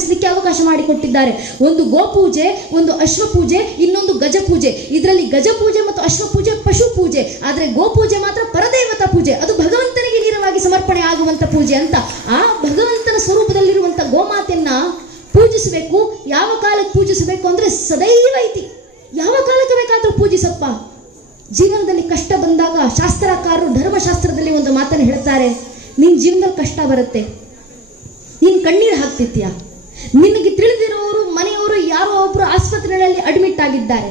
ಮಾಡಿಸಲಿಕ್ಕೆ ಅವಕಾಶ ಮಾಡಿಕೊಟ್ಟಿದ್ದಾರೆ. ಒಂದು ಗೋಪೂಜೆ, ಒಂದು ಅಶ್ವಪೂಜೆ, ಇನ್ನೊಂದು ಗಜಪೂಜೆ. ಇದರಲ್ಲಿ ಗಜಪೂಜೆ ಮತ್ತು ಅಶ್ವಪೂಜೆ ಪಶು ಪೂಜೆ. ಆದರೆ ಗೋಪೂಜೆ ಮಾತ್ರ ಪರದೇವತಾ ಪೂಜೆ. ಅದು ಭಗವಂತನಿಗೆ ನೇರವಾಗಿ ಸಮರ್ಪಣೆ ಆಗುವಂತ ಪೂಜೆ ಅಂತ. ಆ ಭಗವಂತನ ಸ್ವರೂಪದಲ್ಲಿರುವಂತ ಗೋಮಾತೆಯನ್ನ ಪೂಜಿಸಬೇಕು. ಯಾವ ಕಾಲಕ್ಕೆ ಪೂಜಿಸಬೇಕು ಅಂದ್ರೆ ಸದೈವ ಐತಿ ಯಾವ ಕಾಲಕ್ಕೆ ಬೇಕಾದರೂ ಪೂಜಿಸಪ್ಪ. ಜೀವನದಲ್ಲಿ ಕಷ್ಟ ಬಂದಾಗ ಶಾಸ್ತ್ರಕಾರರು ಧರ್ಮಶಾಸ್ತ್ರದಲ್ಲಿ ಒಂದು ಮಾತನ್ನು ಹೇಳ್ತಾರೆ. ನಿನ್ನ ಜೀವನದಲ್ಲಿ ಕಷ್ಟ ಬರುತ್ತೆ. ನೀನು ಕಣ್ಣೀರು ಹಾಕ್ತಿತ್ಯ ನಿನಗೆ ತಿಳಿದಿರುವವರು ಮನೆಯವರು ಯಾರೋ ಒಬ್ಬರು ಆಸ್ಪತ್ರೆಗಳಲ್ಲಿ ಅಡ್ಮಿಟ್ ಆಗಿದ್ದಾರೆ.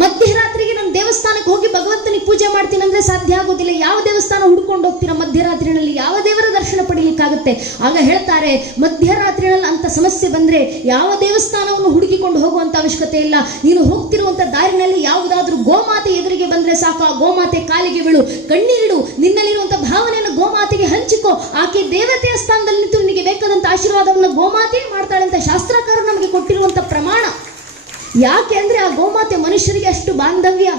ಮಧ್ಯರಾತ್ರಿಗೆ ನಾನು ದೇವಸ್ಥಾನಕ್ಕೆ ಹೋಗಿ ಭಗವಂತನಿಗೆ ಪೂಜೆ ಮಾಡ್ತೀನಿ ಅಂದ್ರೆ ಸಾಧ್ಯ ಆಗೋದಿಲ್ಲ. ಯಾವ ದೇವಸ್ಥಾನ ಹುಡ್ಕೊಂಡು ಹೋಗ್ತೀರಾ? ಮಧ್ಯರಾತ್ರಿನಲ್ಲಿ ಯಾವ ದೇವರ ದರ್ಶನ ಪಡೀಲಿಕ್ಕಾಗುತ್ತೆ? ಆಗ ಹೇಳ್ತಾರೆ, ಮಧ್ಯರಾತ್ರಿನಲ್ಲಿ ಅಂತ ಸಮಸ್ಯೆ ಬಂದ್ರೆ ಯಾವ ದೇವಸ್ಥಾನವನ್ನು ಹುಡುಕಿಕೊಂಡು ಹೋಗುವಂತ ಅವಶ್ಯಕತೆ ಇಲ್ಲ. ನೀನು ಹೋಗ್ತಿರುವಂತ ದಾರಿನಲ್ಲಿ ಯಾವುದಾದ್ರೂ ಗೋಮಾತೆ ಎದುರಿಗೆ ಬಂದ್ರೆ ಸಾಕು. ಆ ಗೋಮಾತೆ ಕಾಲಿಗೆ ಬೀಳು. ಕಣ್ಣೀರಿಡು ಆಕೆ ದೇವತೆಯ ಸ್ಥಾನದಲ್ಲಿ ನಿಂತು ನಿನಗೆ ಬೇಕಾದಂಥ ಆಶೀರ್ವಾದವನ್ನು ಗೋಮಾತೆ ಮಾಡ್ತಾಳೆ ಅಂತ ಶಾಸ್ತ್ರಕಾರರು ನಮಗೆ ಕೊಟ್ಟಿರುವಂಥ ಪ್ರಮಾಣ. ಯಾಕೆ ಅಂದರೆ ಆ ಗೋಮಾತೆ ಮನುಷ್ಯರಿಗೆ ಅಷ್ಟು ಬಾಂಧವ್ಯ.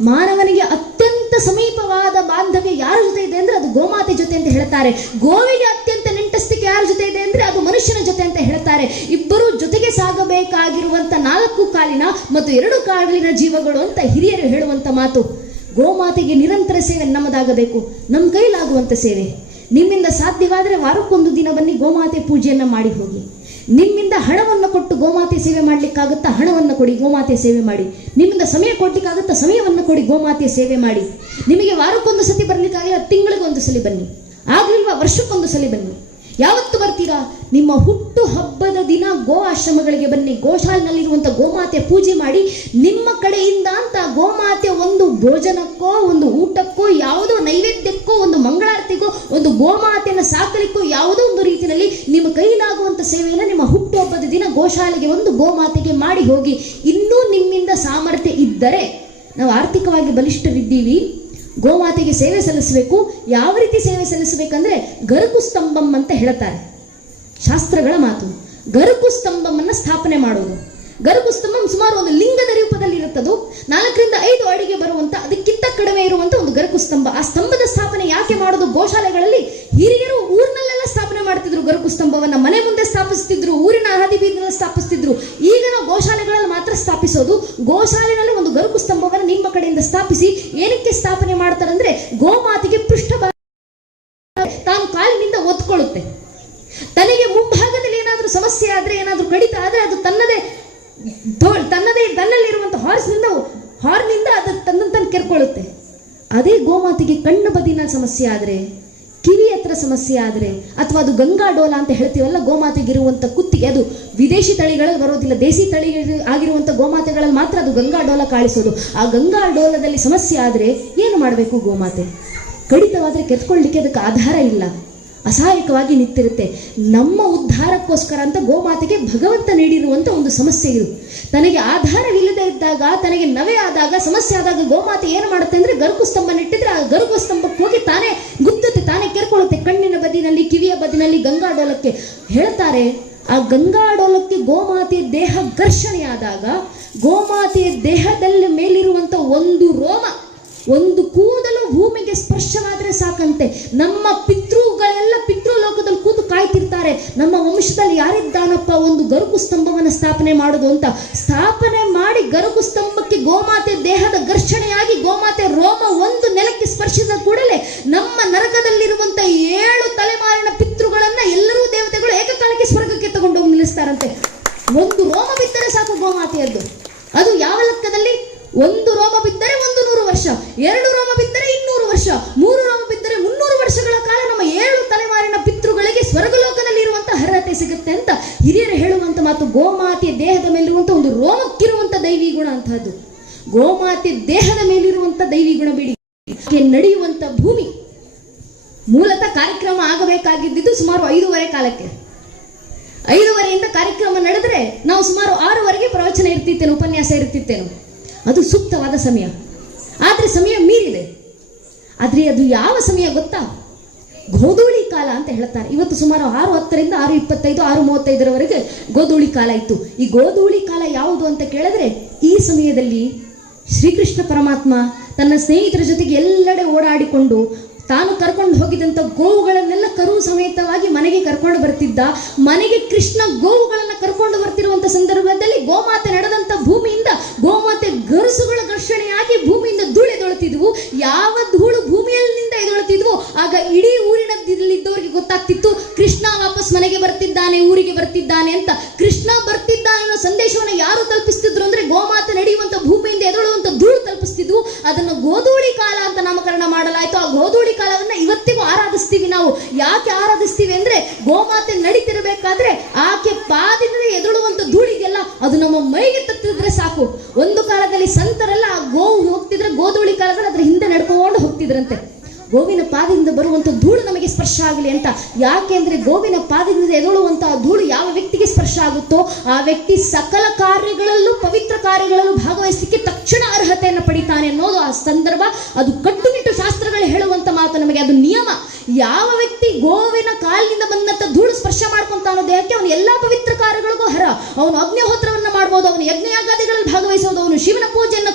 ಮಾನವನಿಗೆ ಅತ್ಯಂತ ಸಮೀಪವಾದ ಬಾಂಧವ್ಯ ಯಾರ ಜೊತೆ ಇದೆ ಅಂದ್ರೆ ಅದು ಗೋಮಾತೆ ಜೊತೆ ಅಂತ ಹೇಳ್ತಾರೆ. ಗೋವಿಗೆ ಅತ್ಯಂತ ನೆಂಟಸ್ತಿಕೆ ಯಾರ ಜೊತೆ ಇದೆ ಅಂದ್ರೆ ಅದು ಮನುಷ್ಯನ ಜೊತೆ ಅಂತ ಹೇಳ್ತಾರೆ. ಇಬ್ಬರು ಜೊತೆಗೆ ಸಾಗಬೇಕಾಗಿರುವಂತ ನಾಲ್ಕು ಕಾಲಿನ ಮತ್ತು ಎರಡು ಕಾಲಿನ ಜೀವಗಳು ಅಂತ ಹಿರಿಯರು ಹೇಳುವಂತ ಮಾತು. ಗೋಮಾತೆಗೆ ನಿರಂತರ ಸೇವೆ ನಮ್ಮದಾಗಬೇಕು. ನಮ್ಮ ಕೈಲಾಗುವಂಥ ಸೇವೆ. ನಿಮ್ಮಿಂದ ಸಾಧ್ಯವಾದರೆ ವಾರಕ್ಕೊಂದು ದಿನ ಬನ್ನಿ ಗೋಮಾತೆ ಪೂಜೆಯನ್ನು ಮಾಡಿ ಹೋಗಿ. ನಿಮ್ಮಿಂದ ಹಣವನ್ನು ಕೊಟ್ಟು ಗೋಮಾತೆ ಸೇವೆ ಮಾಡಲಿಕ್ಕಾಗುತ್ತಾ ಹಣವನ್ನು ಕೊಡಿ, ಗೋಮಾತೆ ಸೇವೆ ಮಾಡಿ. ನಿಮ್ಮಿಂದ ಸಮಯ ಕೊಡಲಿಕ್ಕಾಗುತ್ತಾ ಸಮಯವನ್ನು ಕೊಡಿ, ಗೋಮಾತೆ ಸೇವೆ ಮಾಡಿ. ನಿಮಗೆ ವಾರಕ್ಕೊಂದು ಸತಿ ಬರಲಿಕ್ಕಾಗಿಲ್ಲ, ತಿಂಗಳಿಗೊಂದು ಸಲ ಬನ್ನಿ. ಆಗಲಿಲ್ವಾ, ವರ್ಷಕ್ಕೊಂದು ಸಲ ಬನ್ನಿ. ಯಾವತ್ತು ಬರ್ತೀರಾ? ನಿಮ್ಮ ಹುಟ್ಟು ಹಬ್ಬದ ದಿನ ಗೋ ಆಶ್ರಮಗಳಿಗೆ ಬನ್ನಿ. ಗೋಶಾಲಿನಲ್ಲಿರುವಂಥ ಗೋಮಾತೆ ಪೂಜೆ ಮಾಡಿ. ನಿಮ್ಮ ಕಡೆಯಿಂದ ಅಂತ ಗೋಮಾತೆ ಒಂದು ಭೋಜನಕ್ಕೋ, ಒಂದು ಊಟಕ್ಕೋ, ಯಾವುದೋ ನೈವೇದ್ಯಕ್ಕೋ, ಒಂದು ಮಂಗಳಾರತಿಗೋ, ಒಂದು ಗೋಮಾತೆಯನ್ನು ಸಾಕಲಿಕ್ಕೋ ಯಾವುದೋ ಒಂದು ರೀತಿಯಲ್ಲಿ ನಿಮ್ಮ ಕೈಲಾಗುವಂಥ ಸೇವೆಯನ್ನು ನಿಮ್ಮ ಹುಟ್ಟು ಹಬ್ಬದ ದಿನ ಗೋಶಾಲೆಗೆ ಒಂದು ಗೋಮಾತೆಗೆ ಮಾಡಿ ಹೋಗಿ. ಇನ್ನೂ ನಿಮ್ಮಿಂದ ಸಾಮರ್ಥ್ಯ ಇದ್ದರೆ ನಾವು ಆರ್ಥಿಕವಾಗಿ ಬಲಿಷ್ಠರಿದ್ದೀವಿ. ಗೋಮಾತೆಗೆ ಸೇವೆ ಸಲ್ಲಿಸಬೇಕು. ಯಾವ ರೀತಿ ಸೇವೆ ಸಲ್ಲಿಸಬೇಕಂದ್ರೆ ಗರುಕು ಸ್ತಂಭಂ ಅಂತ ಹೇಳ್ತಾರೆ. ಶಾಸ್ತ್ರಗಳ ಮಾತು. ಗರುಕು ಸ್ತಂಭವನ್ನು ಸ್ಥಾಪನೆ ಮಾಡೋದು ಗರುಕು ಸ್ತಂಭಂ ಸುಮಾರು ಒಂದು ಲಿಂಗದ ರೂಪದಲ್ಲಿ ಇರುತ್ತದು. ನಾಲ್ಕರಿಂದ ಐದು ಅಡಿಗೆ ಬರುವಂತ, ಅದಕ್ಕಿಂತ ಕಡಿಮೆ ಇರುವಂತ ಒಂದು ಗರುಕು ಸ್ತಂಭ. ಆ ಸ್ತಂಭದ ಸ್ಥಾಪನೆ ಯಾಕೆ ಮಾಡೋದು? ಗೋಶಾಲೆಗಳಲ್ಲಿ ಹಿರಿಯರು ಊರಿನಲ್ಲೆಲ್ಲ ಸ್ಥಾಪನೆ ಮಾಡ್ತಿದ್ರು ಗರುಕು ಸ್ತಂಭವನ್ನ. ಮನೆ ಮುಂದೆ ಸ್ಥಾಪಿಸ್ತಿದ್ರು, ಊರಿನ ಹಾದಿ ಬೀದಿನಲ್ಲಿ ಸ್ಥಾಪಿಸ್ತಿದ್ರು. ಈಗ ಗೋಶಾಲೆಗಳಲ್ಲಿ ಮಾತ್ರ ಸ್ಥಾಪಿಸೋದು. ಗೋಶಾಲೆನಲ್ಲಿ ಒಂದು ಗರುಕು ಸ್ತಂಭವನ್ನು ನಿಮ್ಮ ಕಡೆಯಿಂದ ಸ್ಥಾಪಿಸಿ, ಏನಕ್ಕೆ ಸ್ಥಾಪನೆ ಮಾಡ್ತಾರಂದ್ರೆ ಗೋಮಾತಿಗೆ ಪೃಷ್ಠ ತಾನು ಕಾಲಿನಿಂದ ಒತ್ಕೊಳ್ಳುತ್ತೆ ತನಗೆ ಮುಂಭಾಗದಲ್ಲಿ ಏನಾದರೂ ಸಮಸ್ಯೆ ಆದ್ರೆ ಏನಾದರೂ ಕಡಿತ ಆದರೆ ಅದು ತನ್ನದೇ ತನ್ನದೇ ತನ್ನಲ್ಲಿರುವಂಥ ಹಾರ್ಸ್ನಿಂದ ಹಾರ್ನಿಂದ ಅದು ತನ್ನ ತನ್ನ ಕೆರ್ಕೊಳ್ಳುತ್ತೆ. ಅದೇ ಗೋಮಾತೆಗೆ ಕಣ್ಣು ಬದಿನ ಸಮಸ್ಯೆ ಆದರೆ, ಕಿವಿ ಹತ್ರ ಸಮಸ್ಯೆ ಆದರೆ, ಅಥವಾ ಅದು ಗಂಗಾ ಡೋಲ ಅಂತ ಹೇಳ್ತೀವಲ್ಲ ಗೋಮಾತೆಗಿರುವಂಥ ಕುತ್ತಿಗೆ, ಅದು ವಿದೇಶಿ ತಳಿಗಳಲ್ಲಿ ಬರೋದಿಲ್ಲ ದೇಸಿ ತಳಿ ಆಗಿರುವಂಥ ಗೋಮಾತೆಗಳಲ್ಲಿ ಮಾತ್ರ ಅದು ಗಂಗಾ ಡೋಲ ಕಾಳಿಸೋದು ಆ ಗಂಗಾ ಡೋಲದಲ್ಲಿ ಸಮಸ್ಯೆ ಆದರೆ ಏನು ಮಾಡಬೇಕು ಗೋಮಾತೆ? ಕಡಿತವಾದರೆ ಕೆತ್ಕೊಳ್ಳಿಕ್ಕೆ ಅದಕ್ಕೆ ಆಧಾರ ಇಲ್ಲ. ಅಸಹಾಯಕವಾಗಿ ನಿಂತಿರುತ್ತೆ. ನಮ್ಮ ಉದ್ಧಾರಕ್ಕೋಸ್ಕರ ಅಂತ ಗೋಮಾತೆಗೆ ಭಗವಂತ ನೀಡಿರುವಂತ ಒಂದು ಸಮಸ್ಯೆ ಇದು. ತನಗೆ ಆಧಾರವಿಲ್ಲದೆ ಇದ್ದಾಗ, ತನಗೆ ನವೆ ಆದಾಗ, ಸಮಸ್ಯೆ ಆದಾಗ ಗೋಮಾತೆ ಏನು ಮಾಡುತ್ತೆ ಅಂದ್ರೆ ಗರುಕು ನೆಟ್ಟಿದ್ರೆ ಆ ಗರುಕು ಸ್ತಂಭಕ್ಕೆ ಹೋಗಿ ತಾನೇ ಗುದ್ದುತ್ತೆ, ತಾನೇ ಕೆರ್ಕೊಳ್ಳುತ್ತೆ. ಕಣ್ಣಿನ ಬದಿನಲ್ಲಿ, ಕಿವಿಯ ಬದಿನಲ್ಲಿ ಗಂಗಾಡೋಲಕ್ಕೆ ಹೇಳ್ತಾರೆ, ಆ ಗಂಗಾಡೋಲಕ್ಕೆ ಗೋಮಾತೆಯ ದೇಹ ಘರ್ಷಣೆಯಾದಾಗ ಗೋಮಾತೆಯ ದೇಹದಲ್ಲಿ ಮೇಲಿರುವಂತ ಒಂದು ರೋಮ, ಒಂದು ಕೂದಲು ಭೂಮಿಗೆ ಸ್ಪರ್ಶವಾದರೆ ಸಾಕಂತೆ. ನಮ್ಮ ಕೂತು ಕಾಯ್ತಿರ್ತಾರೆ ನಮ್ಮ ವಂಶದಲ್ಲಿ ಯಾರಿದ್ದಾನಪ್ಪ ಒಂದು ಗರುಕು ಸ್ತಂಭವನ್ನು ಸ್ಥಾಪನೆ ಮಾಡೋದು ಅಂತ? ಸ್ಥಾಪನೆ ಮಾಡಿ ಗರುಕು ಸ್ತಂಭಕ್ಕೆ ಗೋಮಾತೆ ದೇಹದ ಘರ್ಷಣೆಯಾಗಿ ಗೋಮಾತೆ ರೋಮ ಒಂದು ನೆಲಕ್ಕೆ ಸ್ಪರ್ಶಿಸಿದ ಕೂಡಲೇ ನಮ್ಮ ನರಕದಲ್ಲಿರುವಂತ ಅರ್ಹತೆ ಸಿಗುತ್ತೆ ಅಂತ ಹಿರಿಯರು ಹೇಳುವಂತ ಮಾತು ಗೋಮಾತೆಯ ದೇಹದ ಮೇಲಿರುವಂಥ ಒಂದು ರೋಮಕ್ಕಿರುವಂಥ ದೈವಿ ಗುಣ ಅಂತಹದ್ದು. ಗೋಮಾತೆ ದೇಹದ ಮೇಲಿರುವಂಥ ದೈವಿ ಗುಣ ಬಿಡಿ. ನಡೆಯುವಂಥ ಭೂಮಿ ಮೂಲತಃ ಕಾರ್ಯಕ್ರಮ ಆಗಬೇಕಾಗಿದ್ದು ಸುಮಾರು ಐದೂವರೆ ಕಾಲಕ್ಕೆ. ಐದೂವರೆಯಿಂದ ಕಾರ್ಯಕ್ರಮ ನಡೆದ್ರೆ ನಾವು ಸುಮಾರು ಆರೂವರೆಗೆ ಪ್ರವಚನ ಇರ್ತಿತ್ತೇನೆ, ಉಪನ್ಯಾಸ ಇರ್ತಿತ್ತೇನು. ಅದು ಸೂಕ್ತವಾದ ಸಮಯ. ಆದ್ರೆ ಸಮಯ ಮೀರಿದೆ. ಆದ್ರೆ ಅದು ಯಾವ ಸಮಯ ಗೊತ್ತಾ? ಗೋಧೂಳಿ ಕಾಲ ಅಂತ ಹೇಳ್ತಾರೆ. ಇವತ್ತು ಸುಮಾರು ಆರು ಹತ್ತರಿಂದ ಆರು ಇಪ್ಪತ್ತೈದು, ಆರು ಮೂವತ್ತೈದರವರೆಗೆ ಗೋಧೂಳಿ ಕಾಲ ಇತ್ತು. ಈ ಗೋಧೂಳಿ ಕಾಲ ಯಾವುದು ಅಂತ ಕೇಳಿದ್ರೆ, ಈ ಸಮಯದಲ್ಲಿ ಶ್ರೀಕೃಷ್ಣ ಪರಮಾತ್ಮ ತನ್ನ ಸ್ನೇಹಿತರ ಜೊತೆಗೆ ಎಲ್ಲೆಡೆ ಓಡಾಡಿಕೊಂಡು ತಾನು ಕರ್ಕೊಂಡು ಹೋಗಿದಂಥ ಗೋವುಗಳನ್ನೆಲ್ಲ ಕರು ಸಮೇತವಾಗಿ ಮನೆಗೆ ಕರ್ಕೊಂಡು ಬರ್ತಿದ್ದ, ಮನೆಗೆ ಕೃಷ್ಣ ಗೋವುಗಳನ್ನು ಕರ್ಕೊಂಡು ಬರ್ತಿರುವಂಥ ಸಂದರ್ಭದಲ್ಲಿ ಗೋಮಾತೆ ನಡೆದಂತ ಭೂಮಿಯಿಂದ ಗೋಮಾತೆ ಗರುಸುಗಳ ಘರ್ಷಣೆಯಾಗಿ ಭೂಮಿಯಿಂದ ಧೂಳೆದೊಳುತ್ತಿದ್ವು ಯಾವ ಧೂಳು ಆಗ ಇಡೀ ಊರಿನಲ್ಲಿದ್ದವರಿಗೆ ಗೊತ್ತಾಗ್ತಿತ್ತು, ಕೃಷ್ಣ ವಾಪಸ್ ಮನೆಗೆ ಬರ್ತಿದ್ದಾನೆ, ಊರಿಗೆ ಬರ್ತಿದ್ದಾನೆ ಅಂತ. ಕೃಷ್ಣ ಬರ್ತಿದ್ದಾನೆ ಅನ್ನೋ ಸಂದೇಶವನ್ನು ಯಾರು ತಲುಪಿಸ್ತಿದ್ರು ಅಂದ್ರೆ ಗೋಮಾತೆ ನಡೆಯುವಂತ ಭೂಮಿಯಿಂದ ಎದುರುವಂತ ಧೂಳು ತಲುಪಿಸ್ತಿದ್ವು. ಅದನ್ನು ಗೋಧೂಳಿ ಕಾಲ ಅಂತ ನಾಮಕರಣ ಮಾಡಲಾಯ್ತು. ಆ ಗೋಧೂಳಿ ಕಾಲವನ್ನ ಇವತ್ತಿಗೂ ಆರಾಧಿಸ್ತೀವಿ ನಾವು. ಯಾಕೆ ಆರಾಧಿಸ್ತೀವಿ ಅಂದ್ರೆ ಗೋಮಾತೆ ನಡೀತಿರಬೇಕಾದ್ರೆ ಆಕೆ ಪಾದಿನ ಎದುರುವಂತ ಧೂಳಿಗೆಲ್ಲ ಅದು ನಮ್ಮ ಮೈಗೆ ತತ್ತಿದ್ರೆ ಸಾಕು. ಒಂದು ಕಾಲದಲ್ಲಿ ಸಂತರೆಲ್ಲ ಆ ಗೋವು ಹೋಗ್ತಿದ್ರೆ, ಗೋಧೂಳಿ ಕಾಲದಲ್ಲಿ ಅದ್ರ ಹಿಂದೆ ನಡ್ಕೊಂಡು ಹೋಗ್ತಿದ್ರಂತೆ. ಗೋವಿನ ಪಾದದಿಂದ ಬರುವಂತ ಧೂಳು ನಮಗೆ ಸ್ಪರ್ಶ ಆಗಲಿ ಅಂತ. ಯಾಕೆ ಅಂದ್ರೆ ಗೋವಿನ ಪಾದದಿಂದ ಎದುಳುವಂತಹ ಧೂಳು ಯಾವ ವ್ಯಕ್ತಿಗೆ ಸ್ಪರ್ಶ ಆಗುತ್ತೋ ಆ ವ್ಯಕ್ತಿ ಸಕಲ ಕಾರ್ಯಗಳಲ್ಲೂ ಪವಿತ್ರ ಕಾರ್ಯಗಳಲ್ಲೂ ಭಾಗವಹಿಸಲಿಕ್ಕೆ ತಕ್ಷಣ ಅರ್ಹತೆಯನ್ನು ಪಡಿತಾನೆ ಅನ್ನೋದು ಆ ಸಂದರ್ಭ. ಅದು ಕಟ್ಟುನಿಟ್ಟು ಶಾಸ್ತ್ರಗಳು ಹೇಳುವಂತ ಮಾತು ನಮಗೆ, ಅದು ನಿಯಮ. ಯಾವ ವ್ಯಕ್ತಿ ಗೋವಿನ ಕಾಲಿನಿಂದ ಬಂದಂತ ಧೂಳು ಸ್ಪರ್ಶ ಮಾಡ್ಕೊಂತಾನೋ ದೇಹಕ್ಕೆ ಅವನು ಎಲ್ಲಾ ಪವಿತ್ರ ಕಾರ್ಯಗಳಿಗೂ ಹರ ಅವನು ಅಗ್ನಿಹೋತ್ರವನ್ನು ಮಾಡ್ಬೋದು, ಅವನು ಯಜ್ಞಯಾಗಾದಿಗಳಲ್ಲಿ ಭಾಗವಹಿಸೋದು, ಅವನು ಶಿವನ ಪೂಜೆಯನ್ನು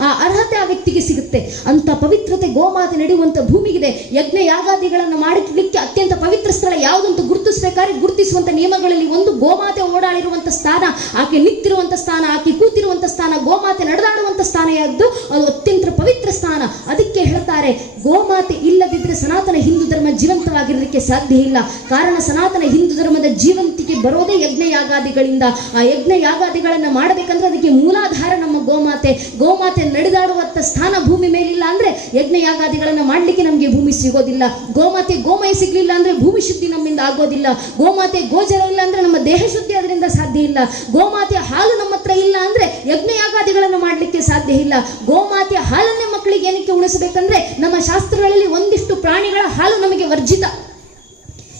ಆ ಅರ್ಹತೆ ಆ ವ್ಯಕ್ತಿಗೆ ಸಿಗುತ್ತೆ. ಅಂತ ಪವಿತ್ರತೆ ಗೋಮಾತೆ ನಡೆಯುವಂತ ಭೂಮಿಗಿದೆ. ಯಜ್ಞ ಯಾಗಾದಿಗಳನ್ನು ಮಾಡಿಕ್ಲಿಕ್ಕೆ ಅತ್ಯಂತ ಪವಿತ್ರ ಸ್ಥಳ ಯಾವುದಂತ ಗುರುತಿಸಬೇಕಾದ್ರೆ ಗುರುತಿಸುವಂತ ನಿಯಮಗಳಲ್ಲಿ ಒಂದು ಗೋಮಾತೆ ಓಡಾಡಿರುವಂತ ಸ್ಥಾನ, ಆಕೆ ನಿಂತಿರುವಂತ ಸ್ಥಾನ, ಆಕೆ ಕೂತಿರುವಂತ ಸ್ಥಾನ, ಗೋಮಾತೆ ನಡೆದಾಡುವಂತ ಸ್ಥಾನ ಯಾವುದು ಅದು ಅತ್ಯಂತ ಪವಿತ್ರ ಸ್ಥಾನ. ಅದಕ್ಕೆ ಹೇಳ್ತಾರೆ, ಗೋಮಾತೆ ಇಲ್ಲದಿದ್ರೆ ಸನಾತನ ಹಿಂದೂ ಧರ್ಮ ಜೀವಂತವಾಗಿರಲಿಕ್ಕೆ ಸಾಧ್ಯ ಇಲ್ಲ. ಕಾರಣ ಸನಾತನ ಹಿಂದೂ ಧರ್ಮದ ಜೀವಂತಿಕೆ ಬರೋದೇ ಯಜ್ಞ ಯಾಗಾದಿಗಳಿಂದ ಆ ಯಜ್ಞ ಯಾಗಾದಿಗಳನ್ನ ಮಾಡಬೇಕಂದ್ರೆ ಅದಕ್ಕೆ ಮೂಲಾಧಾರ ನಮ್ಮ ಗೋಮಾತೆ. ಗೋಮಾತೆ ನಡೆದಾಡುವಂತ ಸ್ಥಾನ ಭೂಮಿ ಮೇಲಿಲ್ಲ ಅಂದ್ರೆ ಯಜ್ಞ ಯಾಗಾದಿಗಳನ್ನ ಮಾಡ್ಲಿಕ್ಕೆ ನಮಗೆ ಭೂಮಿ ಸಿಗೋದಿಲ್ಲ. ಗೋಮಾತೆ ಗೋಮಯ ಸಿಗ್ಲಿಲ್ಲ ಅಂದ್ರೆ ಭೂಮಿ ಶುದ್ಧಿ ನಮ್ಮಿಂದ ಆಗೋದಿಲ್ಲ. ಗೋಮಾತೆ ಗೋಚರ ಇಲ್ಲ ಅಂದ್ರೆ ನಮ್ಮ ದೇಹ ಶುದ್ಧಿ ಅದರಿಂದ ಸಾಧ್ಯ ಇಲ್ಲ. ಗೋಮಾತೆಯ ಹಾಲು ನಮ್ಮ ಹತ್ರ ಇಲ್ಲ ಅಂದ್ರೆ ಯಜ್ಞ ಯಾಗಾದಿಗಳನ್ನು ಮಾಡ್ಲಿಕ್ಕೆ ಸಾಧ್ಯ ಇಲ್ಲ. ಗೋಮಾತೆಯ ಹಾಲನ್ನೇ ಮಕ್ಕಳಿಗೆ ಏನಕ್ಕೆ ಉಳಿಸಬೇಕಂದ್ರೆ ನಮ್ಮ ಶಾಸ್ತ್ರಗಳಲ್ಲಿ ಒಂದಿಷ್ಟು ಪ್ರಾಣಿಗಳ ಹಾಲು ನಮಗೆ ವರ್ಜಿತ.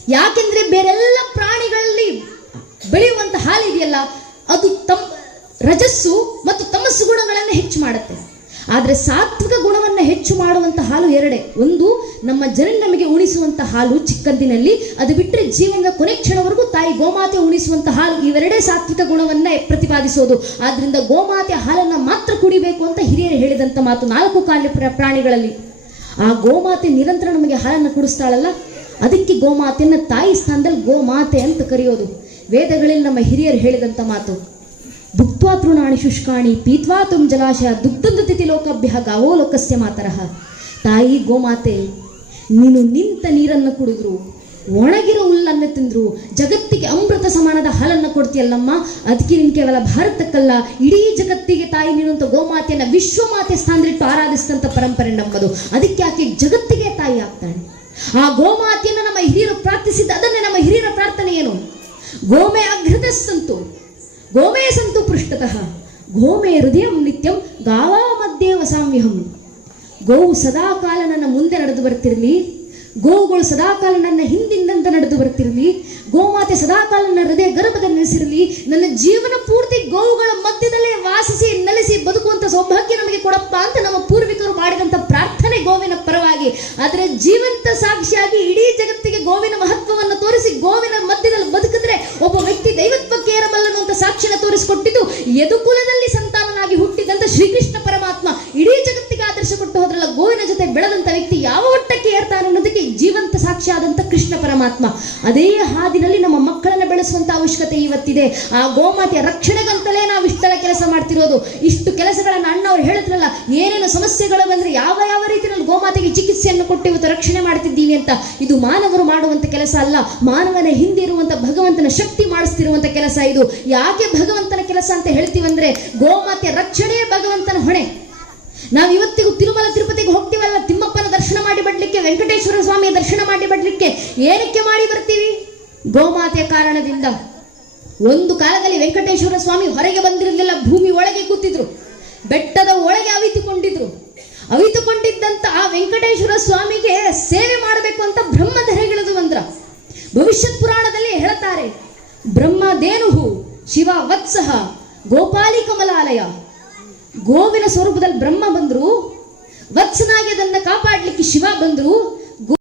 ಯಾಕೆಂದ್ರೆ ಬೇರೆಲ್ಲ ಪ್ರಾಣಿಗಳಲ್ಲಿ ಬೆಳೆಯುವಂತ ಹಾಲು ಇದೆಯಲ್ಲ, ಅದು ತಮ್ಮ ರಜಸ್ಸು ಮತ್ತು ತಮಸ್ಸು ಗುಣಗಳನ್ನು ಹೆಚ್ಚು ಮಾಡುತ್ತೆ. ಆದ್ರೆ ಸಾತ್ವಿಕ ಗುಣವನ್ನು ಹೆಚ್ಚು ಮಾಡುವಂಥ ಹಾಲು ಎರಡೇ. ಒಂದು, ನಮ್ಮ ಜನರು ನಮಗೆ ಉಣಿಸುವಂಥ ಹಾಲು ಚಿಕ್ಕಂದಿನಲ್ಲಿ, ಅದು ಬಿಟ್ಟರೆ ಜೀವನದ ಕೊನೆ ಕ್ಷಣವರೆಗೂ ತಾಯಿ ಗೋಮಾತೆ ಉಣಿಸುವಂಥ ಹಾಲು ಇವೆರಡೇ ಸಾತ್ವಿಕ ಗುಣವನ್ನ ಪ್ರತಿಪಾದಿಸೋದು. ಆದ್ದರಿಂದ ಗೋಮಾತೆ ಹಾಲನ್ನು ಮಾತ್ರ ಕುಡಿಬೇಕು ಅಂತ ಹಿರಿಯರು ಹೇಳಿದಂಥ ಮಾತು ನಾಲ್ಕು ಕಾಲ ಪ್ರ- ಪ್ರಾಣಿಗಳಲ್ಲಿ. ಆ ಗೋಮಾತೆ ನಿರಂತರ ನಮಗೆ ಹಾಲನ್ನು ಕುಡಿಸ್ತಾಳಲ್ಲ, ಅದಕ್ಕೆ ಗೋಮಾತೆಯನ್ನು ತಾಯಿ ಸ್ಥಾನದಲ್ಲಿ ಗೋಮಾತೆ ಅಂತ ಕರೆಯೋದು. ವೇದಗಳಲ್ಲಿ ನಮ್ಮ ಹಿರಿಯರು ಹೇಳಿದಂಥ ಮಾತು. ಭುಕ್ತ್ವಾ ತೃಣಾಣಿ ಶುಷ್ಕಾಣಿ ಪೀತ್ವಾ ತುಂ ಜಲಾಶಯ ದುಗ್ಧಂದತಿ ಲೋಕಭ್ಯ ಗಾವೋ ಲೋಕಸ್ಯ ಮಾತರಹ ತಾಯಿ ಗೋಮಾತೆ ನೀನು ನಿಂತ ನೀರನ್ನು ಕುಡಿದ್ರು ಒಣಗಿರೋ ಹುಲ್ಲನ್ನು ತಿಂದ್ರು, ಜಗತ್ತಿಗೆ ಅಮೃತ ಸಮಾನದ ಹಾಲನ್ನು ಕೊಡ್ತೀಯಲ್ಲಮ್ಮ ಅದಕ್ಕೆ ನೀನು ಕೇವಲ ಭಾರತಕ್ಕಲ್ಲ, ಇಡೀ ಜಗತ್ತಿಗೆ ತಾಯಿ ನೀನಂತ ಗೋಮಾತೆಯನ್ನು ವಿಶ್ವಮಾತೆ ಸ್ಥಾನದಲ್ಲಿಟ್ಟು ಆರಾಧಿಸಿದಂಥ ಪರಂಪರೆ ನಮ್ಮದು. ಅದಕ್ಕೆ ಆಕೆ ಜಗತ್ತಿಗೆ ತಾಯಿ ಆಗ್ತಾಳೆ. ಆ ಗೋಮಾತೆಯನ್ನು ನಮ್ಮ ಹಿರಿಯರು ಪ್ರಾರ್ಥಿಸಿದ್ದ, ಅದನ್ನೇ ನಮ್ಮ ಹಿರಿಯರ ಪ್ರಾರ್ಥನೆ ಏನು? ಗೋಮೆ ಅಘೃತ ಗೋಮೇ ಸಂತು ಪೃಷ್ಠತಃ. ಗೋಮೇ ಹೃದಯಂ ನಿತ್ಯಂ ಗಾವಾ ಮಧ್ಯೆ ವಸಾಮ್ಯಹಂ ಗೋವು ಸದಾಕಾಲ ನನ್ನ ಮುಂದೆ ನಡೆದು ಬರ್ತಿರಲಿ. ಗೋವುಗಳು ಸದಾಕಾಲ ನನ್ನ ಹಿಂದಿಂದಂತ ನಡೆದು ಬರ್ತಿರಲಿ. ಗೋಮಾತೆ ಸದಾಕಾಲ ನನ್ನ ಹೃದಯ ಗರ್ಭದಲ್ಲಿ ನೆಲೆಸಿರಲಿ ನನ್ನ ಜೀವನ ಪೂರ್ತಿ ಗೋವುಗಳ ಮಧ್ಯದಲ್ಲೇ ವಾಸಿಸಿ, ನೆಲೆಸಿ ಬದುಕುವಂತ ಸೌಭಾಗ್ಯ ನಮಗೆ ಕೊಡಪ್ಪ ಅಂತ ನಮ್ಮ ಪೂರ್ವಿಕರು ಮಾಡಿದಂತ ಪ್ರಾರ್ಥನೆ ಗೋವಿನ ಪರವಾಗಿ. ಆದರೆ ಜೀವಂತ ಸಾಕ್ಷಿಯಾಗಿ ಇಡೀ ಜಗತ್ತಿಗೆ ಗೋವಿನ ಮಹತ್ವವನ್ನು ತೋರಿಸಿ ಯದುಕುಲದಲ್ಲಿ ಸಂತಾನನಾಗಿ ಹುಟ್ಟಿದಂತ ಶ್ರೀಕೃಷ್ಣ ಪರಮಾತ್ಮ ಇಡೀ ಜಗತ್ತಿಗೆ ಆದರ್ಶ ಕೊಟ್ಟು ಹೋದ್ರಲ್ಲ ಗೋವಿನ ಜೊತೆ ಬೆಳೆದಂತ ವ್ಯಕ್ತಿ ಯಾವ ಒಟ್ಟಕ್ಕೆ ಏರ್ತಾನೆ ಅನ್ನೋದಕ್ಕೆ ಜೀವಂತ ಸಾಕ್ಷಿಯಾದಂತ ಕೃಷ್ಣ ಪರಮಾತ್ಮ. ಅದೇ ಹಾದಿನಲ್ಲಿ ನಮ್ಮ ಮಕ್ಕಳನ್ನ ಬೆಳೆಸುವಂತ ಅವಶ್ಯಕತೆ ಇವತ್ತಿದೆ. ಆ ಗೋಮಾತೆಯ ರಕ್ಷಣೆಗಂತಲೇ ನಾವು ಇಷ್ಟೆಲ್ಲ ಕೆಲಸ ಮಾಡ್ತಿರೋದು. ಇಷ್ಟು ಕೆಲಸಗಳನ್ನ ಅಣ್ಣ ಅವ್ರು ಹೇಳಿದ್ರಲ್ಲ ಏನೇನು ಸಮಸ್ಯೆಗಳು ಬಂದ್ರೆ ಯಾವ ಯಾವ ರೀತಿಯಲ್ಲಿ ಗೋಮಾತೆಗೆ ಚಿಕಿತ್ಸೆಯನ್ನು ಕೊಟ್ಟು ಇವತ್ತು ರಕ್ಷಣೆ ಮಾಡ್ತಿದ್ದೀವಿ ಅಂತ. ಇದು ಮಾನವರು ಮಾಡುವಂತ ಕೆಲಸ ಅಲ್ಲ. ಮಾನವನ ಹಿಂದೆ ಇರುವಂಥ ಭಗವಂತನ ಶಕ್ತಿ ಮಾಡಿಸ್ತಿರುವಂಥ ಕೆಲಸ ಇದು. ಯಾಕೆ ಭಗವಂತನ ಕೆಲಸ ಅಂತ ಹೇಳ್ತೀವಂದ್ರೆ ಗೋಮಾತೆಯ ರಕ್ಷಣೆಯೇ ಭಗವಂತನ ಹೊಣೆ. ನಾವು ಇವತ್ತಿಗೂ ತಿರುಮಲ ತಿರುಪತಿಗೆ ಹೋಗ್ತೀವಲ್ಲ ತಿಮ್ಮಪ್ಪನ ದರ್ಶನ ಮಾಡಿ ಬಿಡ್ಲಿಕ್ಕೆ, ವೆಂಕಟೇಶ್ವರ ಸ್ವಾಮಿಯ ದರ್ಶನ ಮಾಡಿ ಬಿಡ್ಲಿಕ್ಕೆ ಏನಕ್ಕೆ ಮಾಡಿ ಬರ್ತೀವಿ? ಗೋಮಾತೆಯ ಕಾರಣದಿಂದ. ಒಂದು ಕಾಲದಲ್ಲಿ ವೆಂಕಟೇಶ್ವರ ಸ್ವಾಮಿ ಹೊರಗೆ ಬಂದಿರಲಿಲ್ಲ, ಭೂಮಿ ಒಳಗೆ ಕೂತಿದ್ರು, ಬೆಟ್ಟದ ಒಳಗೆ ಅವಿತುಕೊಂಡಿದ್ರು. ಅವಿತುಕೊಂಡಿದ್ದಂತ ಆ ವೆಂಕಟೇಶ್ವರ ಸ್ವಾಮಿಗೆ ಸೇವೆ ಮಾಡಬೇಕು ಅಂತ ಬ್ರಹ್ಮಧರೆಗಿಳಿದು ಬಂದ್ರ ಭವಿಷ್ಯತ್ ಪುರಾಣದಲ್ಲಿ ಹೇಳ್ತಾರೆ ಬ್ರಹ್ಮ ದೇನುಹು ಶಿವ ವತ್ಸಹ ಗೋಪಾಲಿ ಕಮಲಾಲಯ ಗೋವಿನ ಸ್ವರೂಪದಲ್ಲಿ ಬ್ರಹ್ಮ ಬಂದ್ರು ವತ್ಸನಾಗಿ ಅದನ್ನ ಕಾಪಾಡ್ಲಿಕ್ಕೆ ಶಿವ ಬಂದ್ರು.